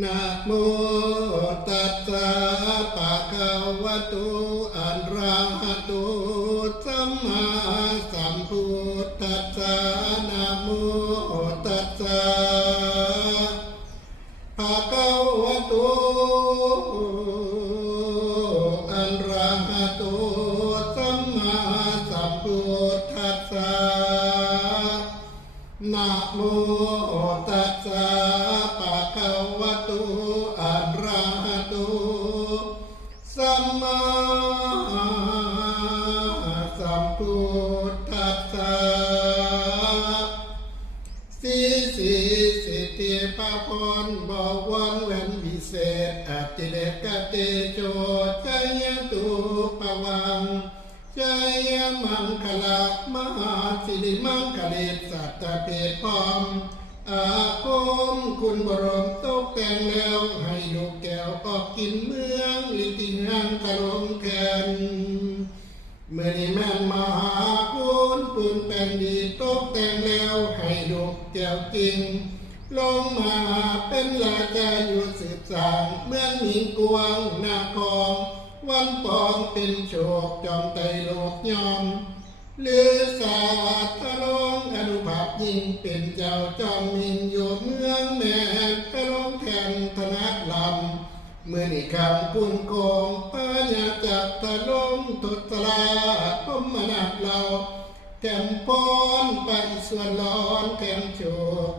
นะโมตัสสะภะคะวะโตอะระหะโตสัมมาสัมพุทธัสสะนะโมตัสสะภะคะวะโตอะระหะโตสัมมาสัมพุทธัสสะนะโมตัสสะภะคะวะโตอะระหะโตสัมมาสัมพุทธัสสะสีสีสิทธิปะพรบวรเว้นวิเศษอติเลกเตโชชัยตุปวังชัยมังคลามหาสิริมังคลิสัตตเพศพร้อมอาคมคุณบรมตกแต่งแล้วให้ลูกแก้วออกกินเมืองลิติหังกะลงแคนเมื่อนี้แม่นมหาคุณปืนแผ่นดีตกแต่งแล้วให้ลูกแก้วจริงลงมาเป็นราชาอยู่สืบสานเมืองหญิงกวงนาคองวันปองเป็นโชคจอมไตโลกยอมหรือศาสตร์ลงอนุภาพยิ่งเป็นเจ้าจอมมินอยู่เมืองแม่ตะลงแทนธนัดลำเมื่อนี่คำคุณโกงปัญญาจากตะลงทุตลาพมนาดเราแก่มพรไปส่วนร้อนแก่มโชค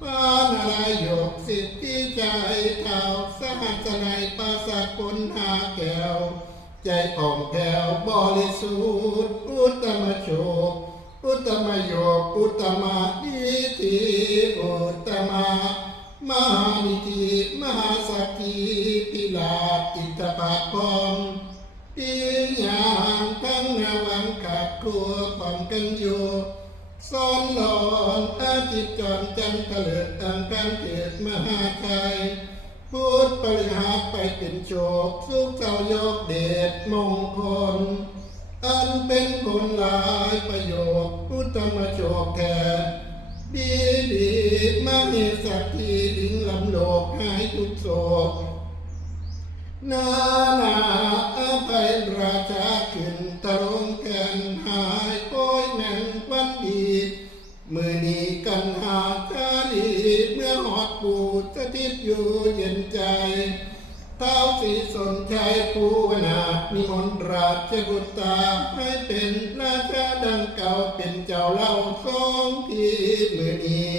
ปานอะไรโยกสิทธิใจเท่าสหัสนัยปราสาทปุณหาแก้วใจผ่องแผ้วบริสุทธิ์อุตตมโชคอุตตมโยกอุตตมนิธิอุตตมมหานิธิมหาสักขีพิลาภอิทธปาพร้อมปีญาทั้งนาวังขัดครัวป้องกันอยู่ซ้อนหลอนอาทิตย์จรจันทร์เถลิดอังการเกิดมหาชัยพุทธปริหารไปเป็นโชคสุขเจ้ายกเดชมงคลอันเป็นผลหลายประโยชน์อุตตมโชคแท้ดีดีมหิสักทีลิงลำโลกหายทุกโศกนาอภัยราชาขึ้นตะลงแก่นหายโอยแม่นวันดีมือนี้กันหาชาลีเมื่อหอดปูสถิตอยู่เย็นใจเท้าสีสนชัยภูวนาถนิมนต์ราชบุตรให้เป็นราชาดังเก่าเป็นเจ้าเล่าทรงที่มือนี้